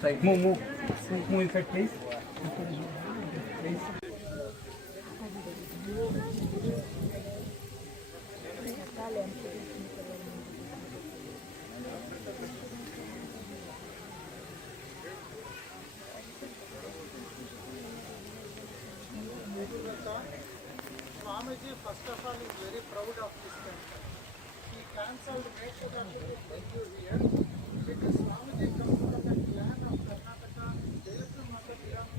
Tá Mumu, Mumu insert please. please. Thank you. Swamiji, first of all, is very proud of this temple. He cancelled the clan of Karnataka. Jayatu Mata belongs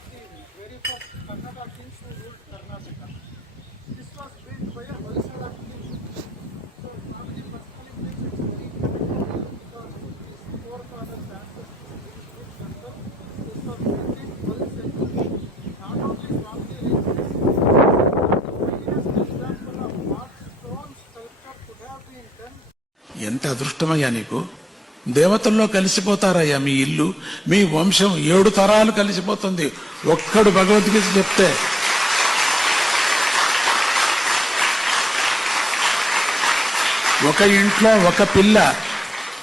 the very first Kannada kings who ruled Karnataka. This was built by ఎంత అదృష్టమయ్యా నీకు? దేవతల్లో కలిసిపోతారయ్యా మీ ఇల్లు మీ వంశం ఏడు తరాలు కలిసిపోతుంది. ఒక్కడు భగవద్గీత చెప్తే. ఒక ఇంట్లో ఒక పిల్ల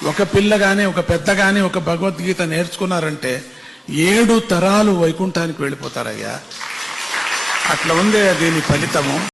ఒక పిల్ల కానీ ఒక పెద్ద కానీ ఒక భగవద్గీత నేర్చుకున్నారంటే ఏడు తరాలు వైకుంఠానికి వెళ్ళిపోతారయ్యా. అట్లా ఉందే దీని ఫలితము.